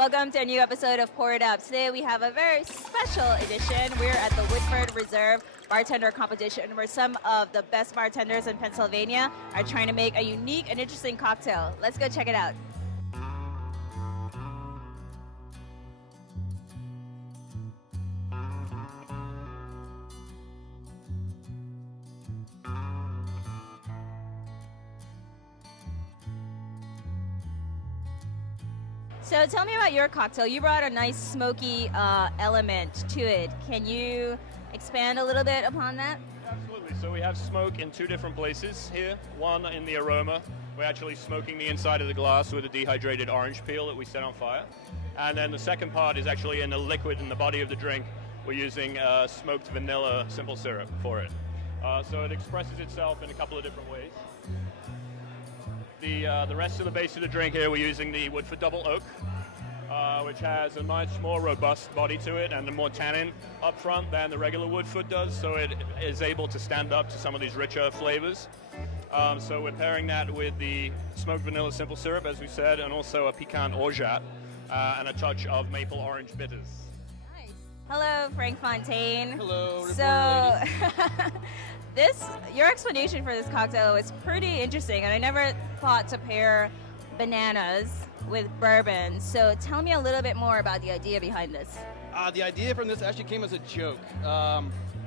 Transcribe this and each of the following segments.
Welcome to a new episode of Pour It Up. Today we have a very special edition. We're at the Woodford Reserve Bartender Competition where some of the best bartenders in Pennsylvania are trying to make a unique and interesting cocktail. Let's go check it out. So tell me about your cocktail. You brought a nice smoky element to it. Can you expand a little bit upon that? Absolutely. So we have smoke in two different places here. One in the aroma. We're actually smoking the inside of the glass with a dehydrated orange peel that we set on fire. And then the second part is actually in the liquid in the body of the drink. We're using smoked vanilla simple syrup for it. So it expresses itself in a couple of different ways. The rest of the base of the drink here, we're using the Woodford Double Oak, which has a much more robust body to it and a more tannin up front than the regular Woodford does, so it is able to stand up to some of these richer flavors. So we're pairing that with the smoked vanilla simple syrup, as we said, and also a pecan orgeat and a touch of maple orange bitters. Nice. Hello, Frank Fontaine. Hello, So, your explanation for this cocktail was pretty interesting, and I never thought to pair bananas with bourbon. So tell me a little bit more about the idea behind this. The idea from this actually came as a joke.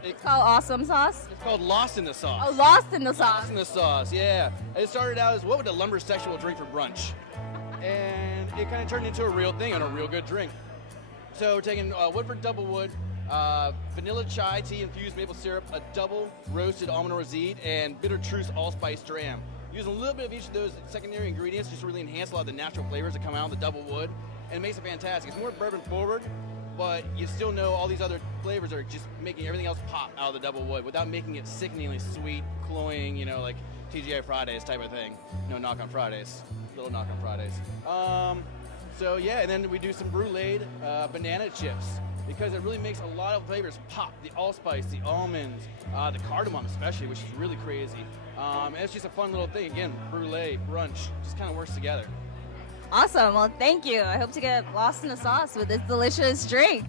It's called Awesome Sauce? It's called Lost in the Sauce. Oh, Lost in the Sauce. Lost in the Sauce, yeah. It started out as what would a lumbersexual drink for brunch? And it kind of turned into a real thing and a real good drink. So we're taking Woodford Double Wood, vanilla chai tea infused maple syrup, a double roasted almond rosette, and bitter truce allspice dram. Using a little bit of each of those secondary ingredients just to really enhance a lot of the natural flavors that come out of the double wood, and it makes it fantastic. It's more bourbon forward, but you still know all these other flavors are just making everything else pop out of the double wood without making it sickeningly sweet, cloying, like TGI Fridays type of thing. No knock on Fridays, little knock on Fridays. So yeah, and then we do some bruleed banana chips, because it really makes a lot of flavors pop. The allspice, the almonds, the cardamom especially, which is really crazy. And it's just a fun little thing. Again, brulee, brunch, just kind of works together. Awesome. Well, thank you. I hope to get lost in the sauce with this delicious drink.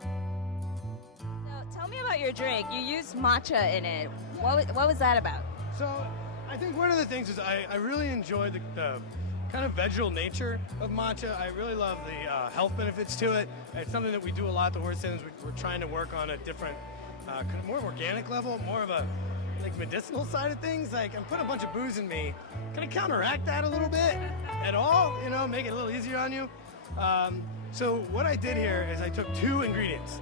So tell me about your drink. You used matcha in it. What was that about? So I think one of the things is I really enjoy the kind of vegetal nature of matcha. I really love the health benefits to it. It's something that we do a lot at the Horse Inns. We're trying to work on a different, kind of more organic level, more of a medicinal side of things. Like, I'm putting a bunch of booze in me. Can I counteract that a little bit at all? Make it a little easier on you. So what I did here is I took two ingredients.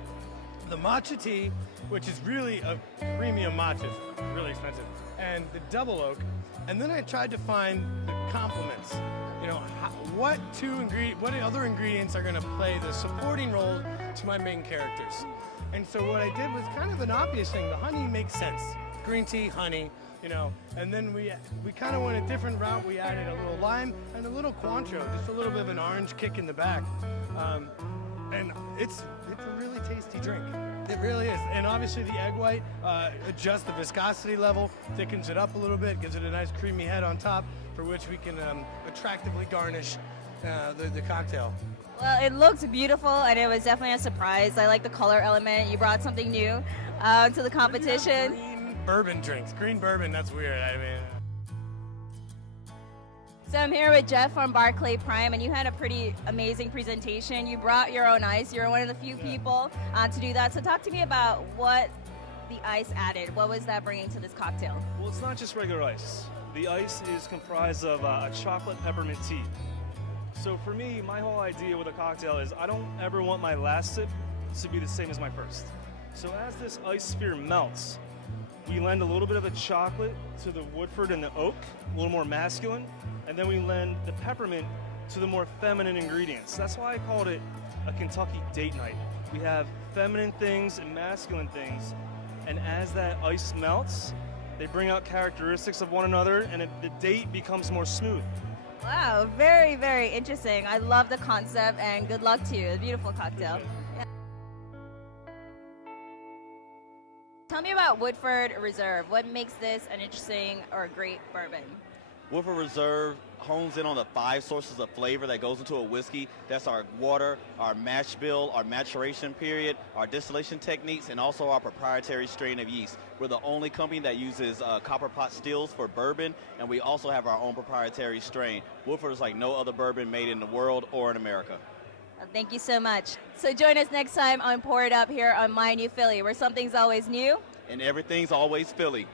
The matcha tea, which is really a premium matcha, it's really expensive, and the double oak. And then I tried to find the complements. What other ingredients are going to play the supporting role to my main characters? And so what I did was kind of an obvious thing. The honey makes sense. Green tea, honey, and then we kind of went a different route. We added a little lime and a little Cointreau, just a little bit of an orange kick in the back. And it's a really tasty drink. It really is. And obviously the egg white adjusts the viscosity level, thickens it up a little bit, gives it a nice creamy head on top, for which we can attractively garnish the cocktail. Well, it looked beautiful, and it was definitely a surprise. I like the color element. You brought something new to the competition. Green bourbon drinks. Green bourbon, that's weird. So I'm here with Jeff from Barclay Prime, and you had a pretty amazing presentation. You brought your own ice. You're one of the few people to do that. So talk to me about what the ice added. What was that bringing to this cocktail? Well, it's not just regular ice. The ice is comprised of a chocolate peppermint tea. So for me, my whole idea with a cocktail is I don't ever want my last sip to be the same as my first. So as this ice sphere melts, we lend a little bit of the chocolate to the Woodford and the oak, a little more masculine, and then we lend the peppermint to the more feminine ingredients. That's why I called it a Kentucky date night. We have feminine things and masculine things, and as that ice melts, they bring out characteristics of one another, and the date becomes more smooth. Wow, very, very interesting. I love the concept, and good luck to you. A beautiful cocktail. Yeah. Tell me about Woodford Reserve. What makes this an interesting or a great bourbon? Woodford Reserve hones in on the 5 sources of flavor that goes into a whiskey. That's our water, our mash bill, our maturation period, our distillation techniques, and also our proprietary strain of yeast. We're the only company that uses copper pot stills for bourbon, and we also have our own proprietary strain. Woodford is like no other bourbon made in the world or in America. Thank you so much. So join us next time on Pour It Up here on My New Philly, where something's always new. And everything's always Philly.